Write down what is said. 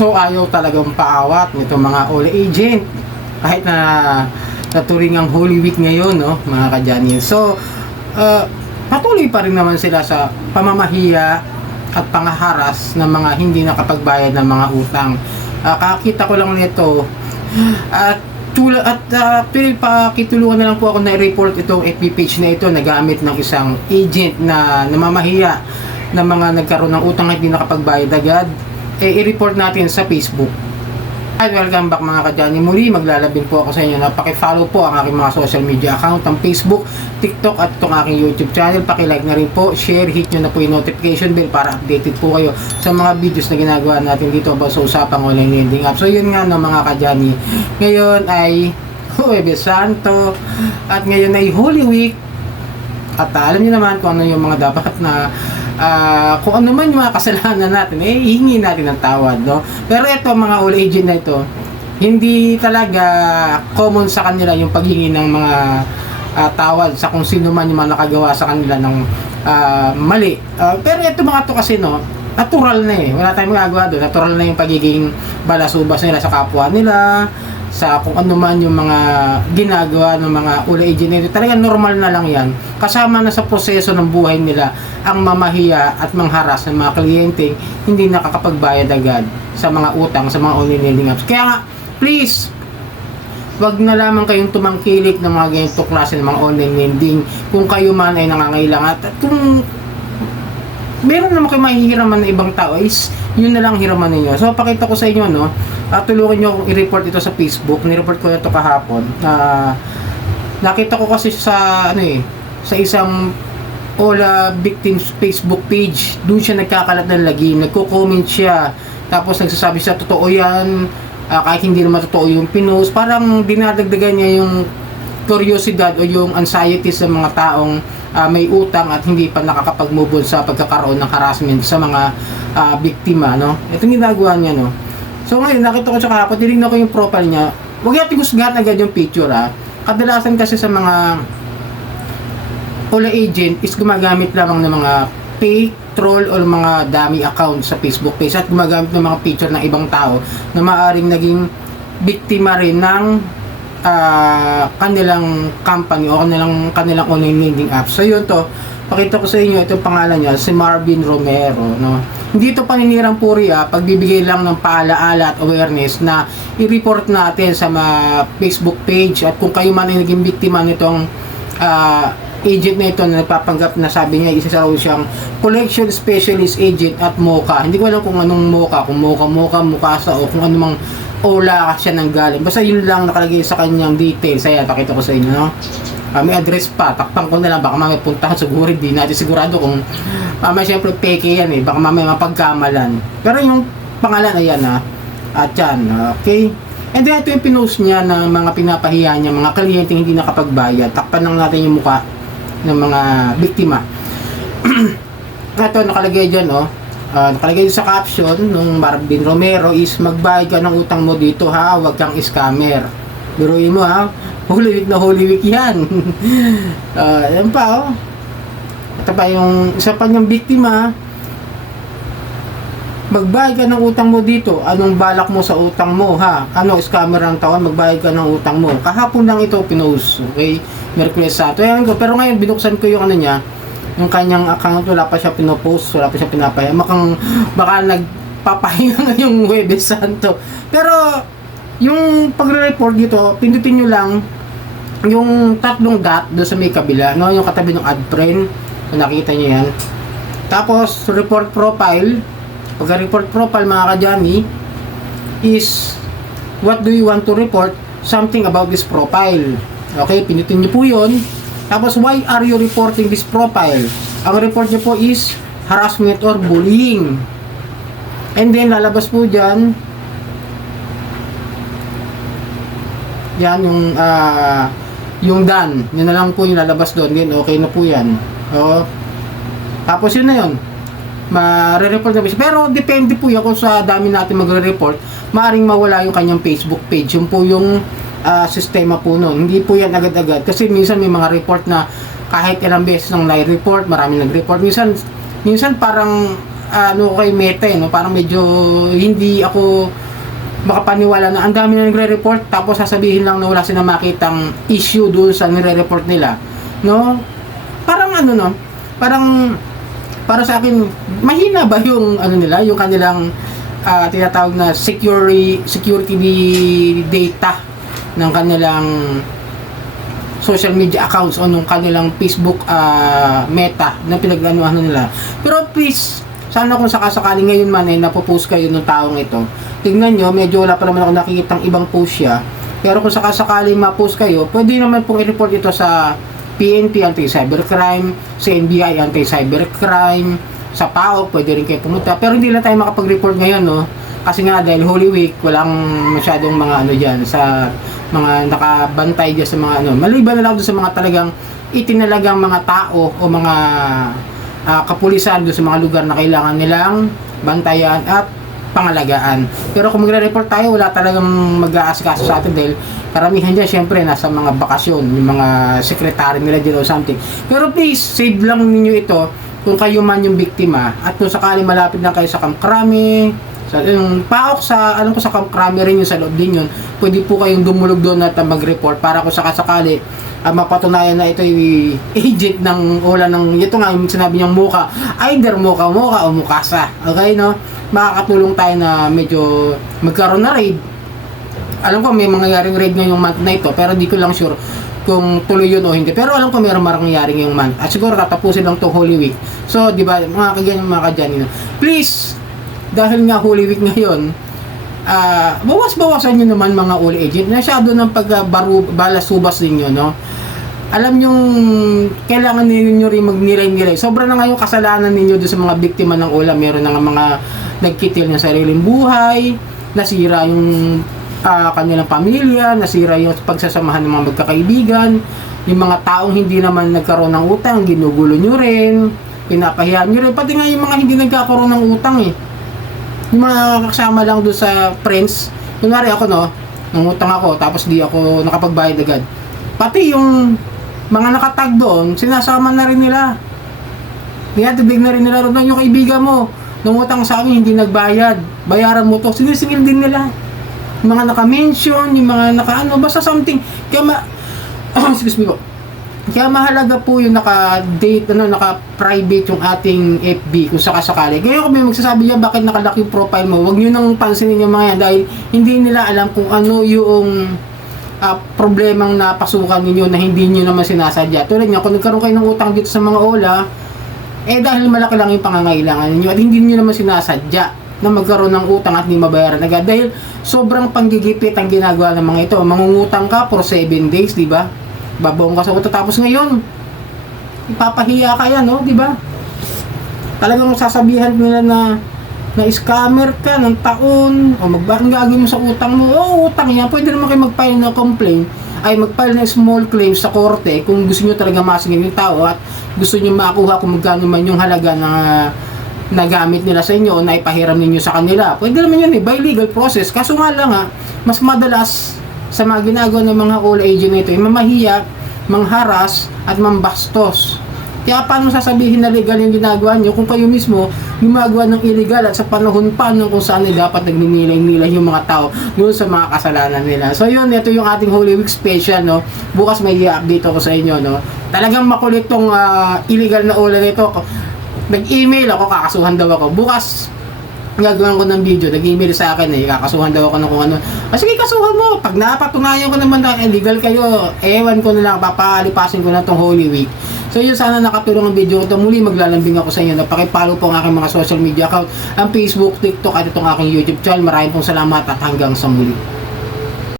So ayaw talagang paawat nito mga all agent kahit na naturing ang Holy Week ngayon no mga kadyanin. So uh, patuloy pa rin naman sila sa pamamahiya at pangaharas ng mga hindi nakapagbayad ng mga utang. Uh, kakita ko lang nito at tula at uh, pakitulungan na lang po ako na i-report itong FB page na ito na gamit ng isang agent na namamahiya ng mga nagkaroon ng utang at hindi nakapagbayad agad eh, i-report natin sa Facebook. Hi, welcome back mga kadyani. Muli, maglalabing po ako sa inyo na paki-follow po ang aking mga social media account, ang Facebook, TikTok at itong aking YouTube channel. Paki-like na rin po, share, hit nyo na po yung notification bell para updated po kayo sa mga videos na ginagawa natin dito about sa usapang online lending app. So yun nga no mga kadyani. Ngayon ay Huwebes Santo at ngayon ay Holy Week at alam niyo naman kung ano yung mga dapat na uh, kung ano man yung mga kasalanan natin, eh, hihingi natin ng tawad, no? Pero ito, mga all agent na ito, hindi talaga common sa kanila yung paghingi ng mga uh, tawad sa kung sino man yung mga nakagawa sa kanila ng uh, mali. Uh, pero ito mga to kasi, no, natural na eh. Wala tayong magagawa doon. Natural na yung pagiging balasubas nila sa kapwa nila, sa kung ano man yung mga ginagawa ng mga ula agent talaga normal na lang yan. Kasama na sa proseso ng buhay nila ang mamahiya at mangharas ng mga kliyente hindi nakakapagbayad agad sa mga utang sa mga online lending apps. Kaya nga please wag na lamang kayong tumangkilik ng mga ganito klase ng mga online lending kung kayo man ay nangangailangan. At kung meron naman kayo mahihiraman na ibang tao is yun na lang hiraman ninyo so pakita ko sa inyo no at tulungan nyo akong i-report ito sa Facebook. Ni-report ko ito kahapon. Uh, nakita ko kasi sa ano eh, sa isang Ola Victims Facebook page. Doon siya nagkakalat ng lagi. Nagko-comment siya. Tapos nagsasabi sa totoo yan. Uh, kahit hindi naman totoo yung pinost. Parang dinadagdagan niya yung curiosity o yung anxiety sa mga taong uh, may utang at hindi pa nakakapag-move on sa pagkakaroon ng harassment sa mga uh, biktima. No? Itong ginagawa niya. No? So ngayon, nakita ko siya kahapon, tinignan ko yung profile niya. Huwag natin gusgat agad yung picture ha. Kadalasan kasi sa mga Ola agent is gumagamit lamang ng mga fake, troll o mga dummy account sa Facebook page at gumagamit ng mga picture ng ibang tao na maaring naging biktima rin ng uh, kanilang company o kanilang kanilang online lending app. So yun to, pakita ko sa inyo itong pangalan niya, si Marvin Romero, no. Hindi ito paninirang puri ah, pagbibigay lang ng paalaala at awareness na i-report natin sa mga Facebook page at kung kayo man ay naging biktima nitong uh, agent na ito na nagpapanggap na sabi niya isa sa siyang collection specialist agent at mocha. Hindi ko alam kung anong mocha, kung mocha mocha, mukasa o kung anumang ola siya nang galing. Basta yun lang nakalagay sa kanyang details. Ayan, pakita ko sa inyo, no? Uh, may address pa, takpan ko na lang, baka mamaya puntahan siguro, hindi natin sigurado kung mamaya syempre peke yan eh, baka mamaya mapagkamalan. Pero yung pangalan ayan ha, at yan, okay? And then ito yung pinost niya ng mga pinapahiya niya, mga kliyente hindi nakapagbayad, takpan lang natin yung muka ng mga biktima. ito nakalagay dyan oh, uh, nakalagay sa caption nung Marvin Romero is magbayad ka ng utang mo dito ha, wag kang scammer. Biruin mo ha, Holy Week na Holy Week yan. uh, yan pa, oh. Ito pa yung isa pa niyang biktima. Magbayad ka ng utang mo dito. Anong balak mo sa utang mo, ha? Ano, scammer ang tawag, magbayad ka ng utang mo. Kahapon lang ito pinost, okay? Merkules sa ito. Ayan ko. Pero ngayon, binuksan ko yung ano niya, yung kanyang account, wala pa siya pinopost, wala pa siya pinapaya. Makang, baka nagpapahinga yung Webes Santo. Pero, yung pagre-report dito, pindutin nyo lang yung tatlong dot doon sa may kabila, no? Yung katabi ng add friend. Kung nakita niyo yan. Tapos, report profile. Pagka-report profile, mga kadyani, is what do you want to report? Something about this profile. Okay, pinutin niyo po yun. Tapos, why are you reporting this profile? Ang report niyo po is harassment or bullying. And then, lalabas po dyan, yan yung uh, yung done, yun na lang po yung lalabas doon, then okay na po yan. O, tapos yun na yun. Mare-report na Pero depende po yan kung sa dami natin magre-report, maaring mawala yung kanyang Facebook page. Yung po yung uh, sistema po noon. Hindi po yan agad-agad. Kasi minsan may mga report na kahit ilang beses nang nai-report, marami nag-report. Minsan, minsan parang ano kay Meta eh, no? Parang medyo hindi ako makapaniwala na ang dami na nagre-report tapos sasabihin lang na wala silang makitang issue doon sa nire-report nila. No? Parang ano no? Parang para sa akin mahina ba yung ano nila, yung kanilang ah, tinatawag na security security data ng kanilang social media accounts o nung kanilang Facebook ah, meta na pinag-ano ano nila. Pero please, sana kung sakasakali ngayon man eh napopost kayo ng taong ito, tingnan nyo, medyo wala pa naman ako nakikitang ibang post siya. Pero kung sakasakali ma-post kayo, pwede naman pong i-report ito sa PNP Anti-Cybercrime, sa NBI Anti-Cybercrime, sa PAO, pwede rin kayo pumunta. Pero hindi lang tayo makapag-report ngayon, no? Kasi nga dahil Holy Week, walang masyadong mga ano dyan sa mga nakabantay dyan sa mga ano. Maliban na lang sa mga talagang itinalagang mga tao o mga ah, kapulisan doon sa mga lugar na kailangan nilang bantayan at pangalagaan. Pero kung magre-report tayo, wala talagang mag-aasikaso sa atin dahil karamihan dyan, syempre, nasa mga bakasyon, yung mga sekretary nila dyan o something. Pero please, save lang ninyo ito kung kayo man yung biktima at kung sakali malapit na kayo sa Camp Crame, sa yung paok sa alam ko sa Camp Crame rin yung sa loob din yun pwede po kayong dumulog doon at uh, mag-report para kung sakasakali uh, mapatunayan na ito yung agent ng ola ng ito nga yung sinabi niyang muka either muka muka o mukasa okay no makakatulong tayo na medyo magkaroon na raid alam ko may mangyayaring raid ngayong month na ito pero di ko lang sure kung tuloy yun o hindi. Pero alam ko meron mangyayari ngayong month. At siguro tatapusin lang tong Holy Week. So, di ba, mga kaganyan, mga kadyanino. Please, dahil nga Holy Week ngayon, ah bawas-bawasan nyo naman mga all agent. Nasyado ng pagbaru balasubas ninyo, no? Alam nyo, kailangan ninyo rin magnilay-nilay. Sobra na nga yung kasalanan ninyo doon sa mga biktima ng ulam. Meron na mga nagkitil ng sariling buhay, nasira yung ah, kanilang pamilya, nasira yung pagsasamahan ng mga magkakaibigan, yung mga taong hindi naman nagkaroon ng utang, ginugulo nyo rin, pinapahiya nyo rin, pati nga yung mga hindi nagkakaroon ng utang eh. Yung mga kasama lang doon sa friends, kunwari ako no, nangutang ako, tapos di ako nakapagbayad agad. Pati yung mga nakatag doon, sinasama na rin nila. Niyatibig na rin nila ron yung kaibigan mo, nangutang sa amin, hindi nagbayad, bayaran mo to, sinisingil din nila yung mga naka-mention, yung mga naka-ano, basta something. Kaya ma... excuse me po. Kaya mahalaga po yung naka-date, ano, naka-private yung ating FB kung sakasakali. Kaya kung may magsasabi niya bakit nakalaki yung profile mo, huwag niyo nang pansinin yung mga yan dahil hindi nila alam kung ano yung ah, problemang napasukan ninyo na hindi niyo naman sinasadya. Tulad niya, kung nagkaroon kayo ng utang dito sa mga ola, eh dahil malaki lang yung pangangailangan ninyo at hindi niyo naman sinasadya na magkaroon ng utang at hindi mabayaran agad dahil sobrang panggigipit ang ginagawa ng mga ito. Mangungutang ka for 7 days, di ba? Babaong ka sa utang tapos ngayon ipapahiya ka yan, no? Di ba? Talagang sasabihan nila na na scammer ka ng taon o magbang gagawin mo sa utang mo o utang yan pwede naman kayo mag-file ng complaint ay mag-file ng small claims sa korte kung gusto nyo talaga masingil yung tao at gusto nyo makuha kung magkano man yung halaga na nagamit nila sa inyo o naipahiram ninyo sa kanila. Pwede naman yun eh, by legal process. Kaso nga lang ha, mas madalas sa mga ginagawa ng mga call agent na ito, ay mamahiya, mangharas, at mambastos. Kaya paano sasabihin na legal yung ginagawa nyo kung kayo mismo gumagawa ng illegal at sa panahon pa nung kung saan dapat nagninilay-nilay yung mga tao doon sa mga kasalanan nila. So yun, ito yung ating Holy Week special, no? Bukas may i-update ako sa inyo, no? Talagang makulit tong ah, illegal na ulan nito nag-email ako, kakasuhan daw ako. Bukas, gagawin ko ng video, nag-email sa akin eh, kakasuhan daw ako ng kung ano. Ah, sige, kasuhan mo. Pag napatunayan ko naman na illegal kayo, ewan ko na lang, papalipasin ko na tong Holy Week. So yun, sana nakatulong ang video ko. Muli maglalambing ako sa inyo na pakipollow po ang aking mga social media account, ang Facebook, TikTok at itong aking YouTube channel. Maraming pong salamat at hanggang sa muli.